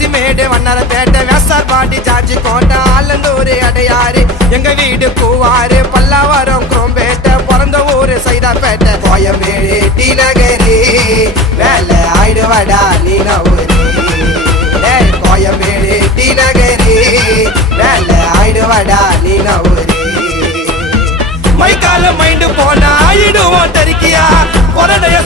காசிமேடு வண்ணரப்பேட்டை வேசார்பாடி ஜார்ஜி கோட்டை ஆலந்தூர் அடையாறு எங்க வீடு கூவாறு பல்லாவரம் குரோம்பேட்டை பிறந்த ஊரு சைதாப்பேட்டை கோயம்பேடு டி நகரி வேலை ஆயிடுவாடா நீ நவரு கோயம்பேடு டி நகரி வேலை ஆயிடுவாடா நீ நவரு மைக்கால மைண்டு போனா ஆயிடுவோம் தரிக்கியா பொறடைய